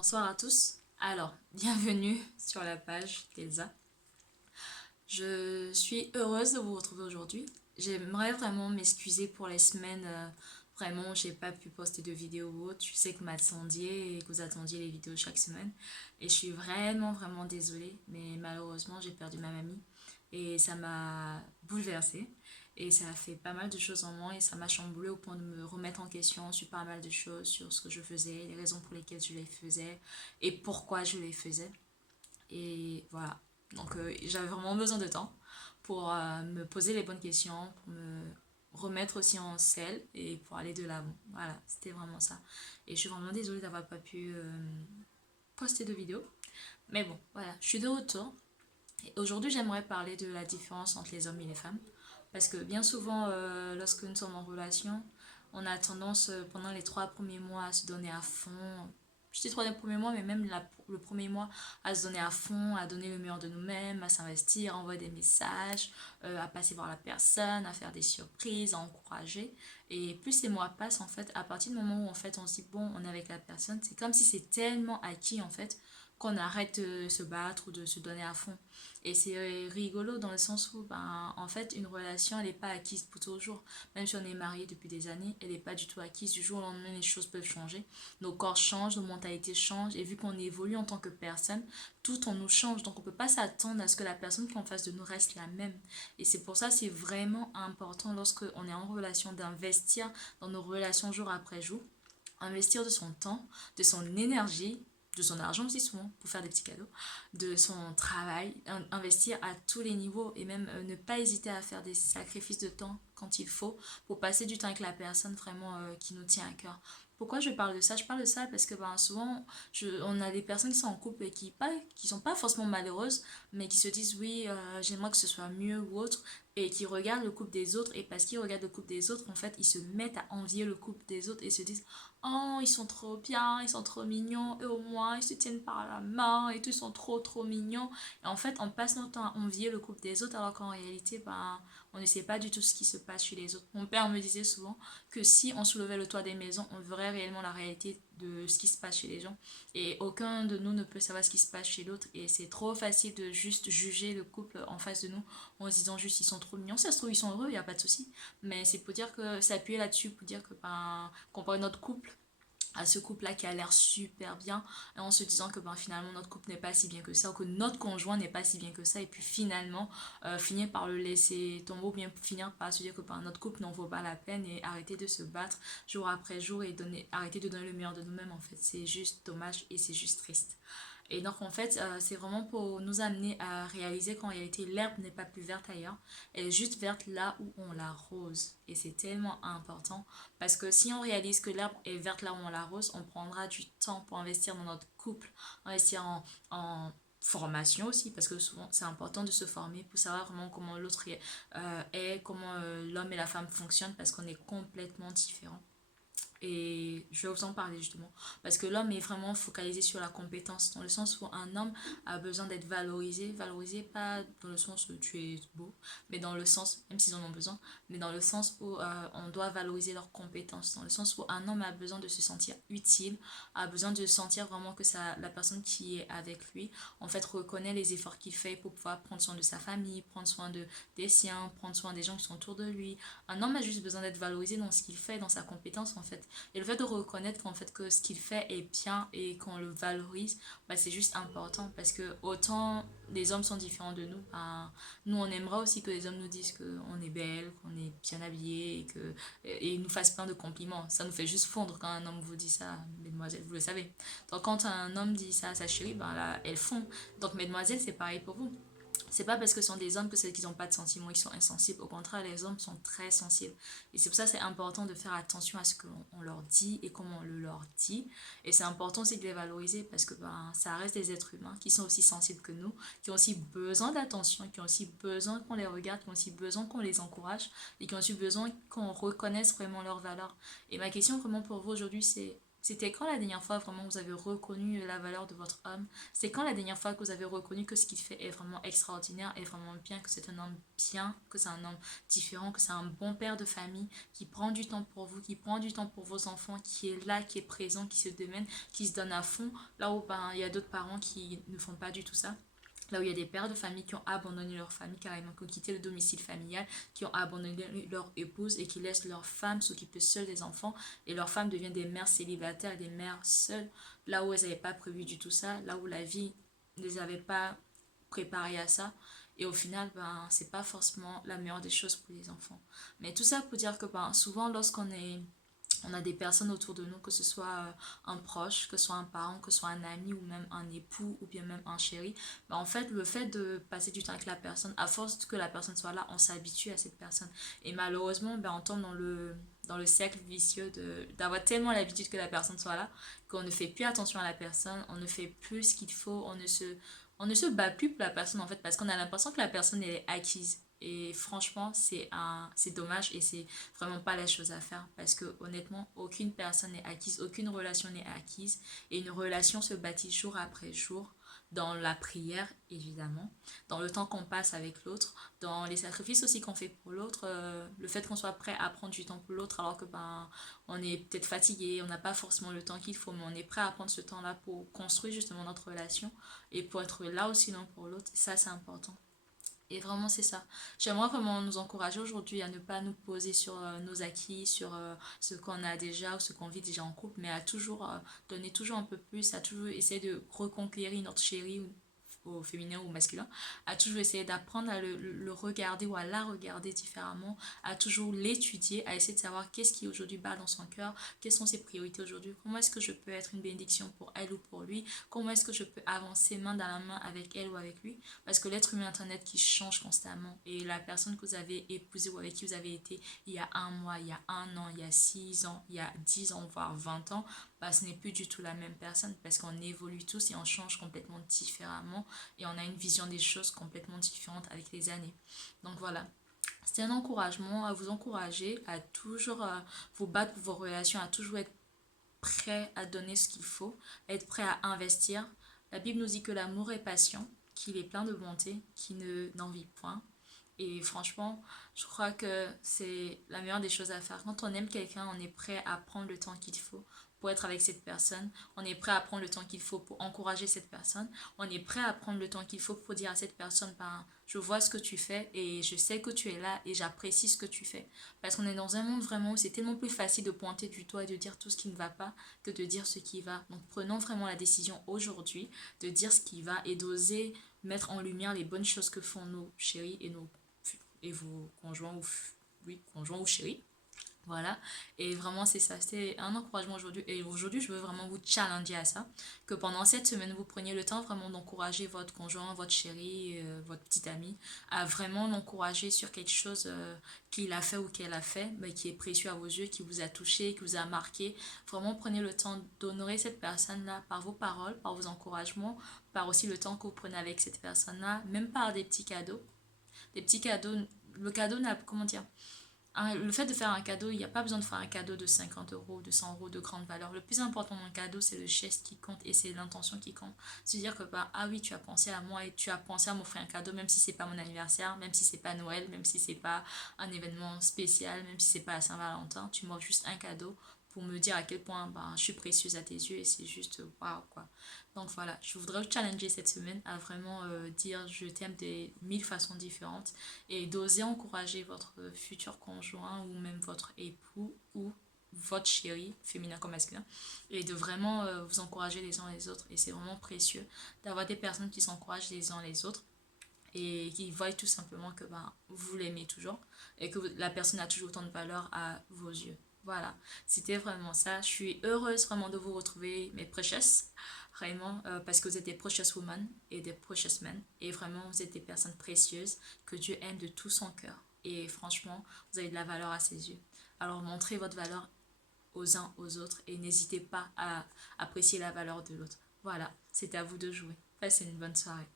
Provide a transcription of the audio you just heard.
Bonsoir à tous. Alors, bienvenue sur la page d'Elsa. Je suis heureuse de vous retrouver aujourd'hui. J'aimerais vraiment m'excuser pour les semaines vraiment où j'ai pas pu poster de vidéos ou autre. Je sais que vous m'attendiez et que vous attendiez les vidéos chaque semaine. Et je suis vraiment désolée, mais malheureusement j'ai perdu ma mamie et ça m'a bouleversée. Et ça a fait pas mal de choses en moi et ça m'a chamboulée au point de me remettre en question sur pas mal de choses, sur ce que je faisais, les raisons pour lesquelles je les faisais et pourquoi je les faisais. Et voilà. Donc j'avais vraiment besoin de temps pour me poser les bonnes questions, pour me remettre aussi en selle et pour aller de l'avant. Voilà, c'était vraiment ça. Et je suis vraiment désolée d'avoir pas pu poster de vidéo. Mais bon, voilà, je suis de retour. Et aujourd'hui, j'aimerais parler de la différence entre les hommes et les femmes. Parce que bien souvent, lorsque nous sommes en relation, on a tendance, pendant les 3 premiers mois, à se donner à fond. Je dis 3 premiers mois, mais même le premier mois, à se donner à fond, à donner le meilleur de nous-mêmes, à s'investir, à envoyer des messages, à passer voir la personne, à faire des surprises, à encourager. Et plus ces mois passent, en fait, à partir du moment où en fait, on se dit, bon, on est avec la personne, c'est comme si c'est tellement acquis, en fait, qu'on arrête de se battre ou de se donner à fond. Et c'est rigolo dans le sens où, ben, en fait, une relation, elle n'est pas acquise pour toujours. Même si on est marié depuis des années, elle n'est pas du tout acquise. Du jour au lendemain, les choses peuvent changer. Nos corps changent, nos mentalités changent. Et vu qu'on évolue en tant que personne, tout en nous change. Donc, on ne peut pas s'attendre à ce que la personne qui est en face de nous reste la même. Et c'est pour ça, c'est vraiment important lorsque on est en relation d'investir dans nos relations jour après jour, investir de son temps, de son énergie, de son argent aussi souvent pour faire des petits cadeaux, de son travail, investir à tous les niveaux et même ne pas hésiter à faire des sacrifices de temps quand il faut pour passer du temps avec la personne vraiment qui nous tient à cœur. Pourquoi je parle de ça? Je parle de ça parce que ben, souvent, on a des personnes qui sont en couple et qui sont pas forcément malheureuses, mais qui se disent oui, j'aimerais que ce soit mieux ou autre, et qui regardent le couple des autres, et parce qu'ils regardent le couple des autres, en fait, ils se mettent à envier le couple des autres et se disent oh, ils sont trop bien, ils sont trop mignons, et au moins ils se tiennent par la main, et tout, ils sont trop mignons. Et en fait, on passe notre temps à envier le couple des autres, alors qu'en réalité, ben, on ne sait pas du tout ce qui se passe chez les autres. Mon père me disait souvent que si on soulevait le toit des maisons, on verrait réellement la réalité de ce qui se passe chez les gens. Et aucun de nous ne peut savoir ce qui se passe chez l'autre. Et c'est trop facile de juste juger le couple en face de nous en se disant juste ils sont trop mignons. Ça se trouve, ils sont heureux, il n'y a pas de souci. Mais c'est pour dire que s'appuyer là-dessus, pour dire que ben, comparer notre couple à ce couple-là qui a l'air super bien, et en se disant que ben, finalement notre couple n'est pas si bien que ça, ou que notre conjoint n'est pas si bien que ça, et puis finalement finir par le laisser tomber, ou bien finir par se dire que ben, notre couple n'en vaut pas la peine, et arrêter de se battre jour après jour, et arrêter de donner le meilleur de nous-mêmes, en fait. C'est juste dommage et c'est juste triste. Et donc en fait, c'est vraiment pour nous amener à réaliser qu'en réalité, l'herbe n'est pas plus verte ailleurs, elle est juste verte là où on l'arrose. Et c'est tellement important parce que si on réalise que l'herbe est verte là où on l'arrose, on prendra du temps pour investir dans notre couple, investir en formation aussi, parce que souvent c'est important de se former pour savoir vraiment comment l'autre est, comment l'homme et la femme fonctionnent, parce qu'on est complètement différents. Et je vais vous en parler justement. Parce que l'homme est vraiment focalisé sur la compétence, dans le sens où un homme a besoin d'être valorisé. Valorisé pas dans le sens où tu es beau, mais dans le sens, même s'ils en ont besoin, mais dans le sens où on doit valoriser leurs compétences. Dans le sens où un homme a besoin de se sentir utile, a besoin de sentir vraiment que la personne qui est avec lui, en fait, reconnaît les efforts qu'il fait pour pouvoir prendre soin de sa famille, prendre soin des siens, prendre soin des gens qui sont autour de lui. Un homme a juste besoin d'être valorisé dans ce qu'il fait, dans sa compétence en fait. Et le fait de reconnaître qu'en fait que ce qu'il fait est bien et qu'on le valorise, bah, c'est juste important parce que autant les hommes sont différents de nous, bah, nous on aimera aussi que les hommes nous disent qu'on est belle, qu'on est bien habillé et nous fassent plein de compliments. Ça nous fait juste fondre quand un homme vous dit ça, mesdemoiselles, vous le savez. Donc quand un homme dit ça à sa chérie, bah, là, elle fond. Donc mesdemoiselles, c'est pareil pour vous. C'est pas parce que ce sont des hommes que c'est qu'ils n'ont pas de sentiments, ils sont insensibles. Au contraire, les hommes sont très sensibles. Et c'est pour ça que c'est important de faire attention à ce qu'on leur dit et comment on le leur dit. Et c'est important aussi de les valoriser parce que ben, ça reste des êtres humains qui sont aussi sensibles que nous, qui ont aussi besoin d'attention, qui ont aussi besoin qu'on les regarde, qui ont aussi besoin qu'on les encourage et qui ont aussi besoin qu'on reconnaisse vraiment leur valeur. Et ma question vraiment pour vous aujourd'hui, c'est C'était quand la dernière fois vraiment vous avez reconnu la valeur de votre homme? C'est quand la dernière fois que vous avez reconnu que ce qu'il fait est vraiment extraordinaire, est vraiment bien, que c'est un homme bien, que c'est un homme différent, que c'est un bon père de famille, qui prend du temps pour vous, qui prend du temps pour vos enfants, qui est là, qui est présent, qui se démène, qui se donne à fond, là où ben, il y a d'autres parents qui ne font pas du tout ça. Là où il y a des pères de famille qui ont abandonné leur famille carrément, qui ont quitté le domicile familial, qui ont abandonné leur épouse et qui laissent leur femme s'occuper seule des enfants. Et leurs femmes deviennent des mères célibataires, des mères seules, là où elles n'avaient pas prévu du tout ça, là où la vie ne les avait pas préparées à ça. Et au final, ben, c'est pas forcément la meilleure des choses pour les enfants. Mais tout ça pour dire que ben, souvent, lorsqu'on est on a des personnes autour de nous, que ce soit un proche, que ce soit un parent, que ce soit un ami ou même un époux ou bien même un chéri. Ben en fait, le fait de passer du temps avec la personne, à force que la personne soit là, on s'habitue à cette personne. Et malheureusement, ben, on tombe dans le cercle vicieux d'avoir tellement l'habitude que la personne soit là qu'on ne fait plus attention à la personne, on ne fait plus ce qu'il faut, on ne se bat plus pour la personne en fait parce qu'on a l'impression que la personne elle est acquise. Et franchement, c'est dommage et c'est vraiment pas la chose à faire parce que honnêtement, aucune personne n'est acquise, aucune relation n'est acquise et une relation se bâtit jour après jour dans la prière évidemment, dans le temps qu'on passe avec l'autre, dans les sacrifices aussi qu'on fait pour l'autre, le fait qu'on soit prêt à prendre du temps pour l'autre alors que ben on est peut-être fatigué, on n'a pas forcément le temps qu'il faut, mais on est prêt à prendre ce temps-là pour construire justement notre relation et pour être là aussi l'un pour l'autre, ça c'est important. Et vraiment, c'est ça. J'aimerais vraiment nous encourager aujourd'hui à ne pas nous poser sur nos acquis, sur ce qu'on a déjà ou ce qu'on vit déjà en couple, mais à toujours donner toujours un peu plus, à toujours essayer de reconquérir notre chéri au féminin ou au masculin, à toujours essayer d'apprendre à le regarder ou à la regarder différemment, à toujours l'étudier, à essayer de savoir qu'est-ce qui aujourd'hui bat dans son cœur, quelles sont ses priorités aujourd'hui, comment est-ce que je peux être une bénédiction pour elle ou pour lui, comment est-ce que je peux avancer main dans la main avec elle ou avec lui, parce que l'être humain est un être qui change constamment et la personne que vous avez épousée ou avec qui vous avez été il y a un mois, il y a un an, il y a 6 ans, il y a 10 ans, voire 20 ans, bah, ce n'est plus du tout la même personne parce qu'on évolue tous et on change complètement différemment et on a une vision des choses complètement différente avec les années. Donc voilà, c'était un encouragement à vous encourager à toujours vous battre pour vos relations, à toujours être prêt à donner ce qu'il faut, à être prêt à investir. La Bible nous dit que l'amour est patient, qu'il est plein de bonté, qu'il n'envie point. Et franchement, je crois que c'est la meilleure des choses à faire. Quand on aime quelqu'un, on est prêt à prendre le temps qu'il faut pour être avec cette personne. On est prêt à prendre le temps qu'il faut pour encourager cette personne. On est prêt à prendre le temps qu'il faut pour dire à cette personne, ben, je vois ce que tu fais et je sais que tu es là et j'apprécie ce que tu fais. Parce qu'on est dans un monde vraiment où c'est tellement plus facile de pointer du doigt et de dire tout ce qui ne va pas que de dire ce qui va. Donc prenons vraiment la décision aujourd'hui de dire ce qui va et d'oser mettre en lumière les bonnes choses que font nos chéris et vos conjoints ou oui, conjoints ou chéris. Voilà, et vraiment c'est ça, c'était un encouragement aujourd'hui. Et aujourd'hui, je veux vraiment vous challenger à ça, que pendant cette semaine, vous preniez le temps vraiment d'encourager votre conjoint, votre chéri, votre petite amie, à vraiment l'encourager sur quelque chose qu'il a fait ou qu'elle a fait, mais qui est précieux à vos yeux, qui vous a touché, qui vous a marqué. Vraiment, prenez le temps d'honorer cette personne-là par vos paroles, par vos encouragements, par aussi le temps que vous prenez avec cette personne-là, même par des petits cadeaux. Des petits cadeaux, le cadeau n'a, comment dire, le fait de faire un cadeau, il n'y a pas besoin de faire un cadeau de 50 euros, de 100 euros de grande valeur. Le plus important dans le cadeau, c'est le geste qui compte et c'est l'intention qui compte. Se dire que, bah, ah oui, tu as pensé à moi et tu as pensé à m'offrir un cadeau, même si c'est pas mon anniversaire, même si c'est pas Noël, même si c'est pas un événement spécial, même si c'est pas la Saint-Valentin, tu m'offres juste un cadeau pour me dire à quel point bah, je suis précieuse à tes yeux et c'est juste waouh quoi. Donc voilà, je voudrais vous challenger cette semaine à vraiment dire je t'aime de 1000 façons différentes et d'oser encourager votre futur conjoint ou même votre époux ou votre chéri, féminin comme masculin, et de vraiment vous encourager les uns les autres. Et c'est vraiment précieux d'avoir des personnes qui s'encouragent les uns les autres et qui voient tout simplement que ben, vous l'aimez toujours et que la personne a toujours autant de valeur à vos yeux. Voilà, c'était vraiment ça. Je suis heureuse vraiment de vous retrouver, mes precious, vraiment, parce que vous êtes des precious women et des precious men. Et vraiment, vous êtes des personnes précieuses que Dieu aime de tout son cœur. Et franchement, vous avez de la valeur à ses yeux. Alors, montrez votre valeur aux uns aux autres et n'hésitez pas à apprécier la valeur de l'autre. Voilà, c'est à vous de jouer. Passez une bonne soirée.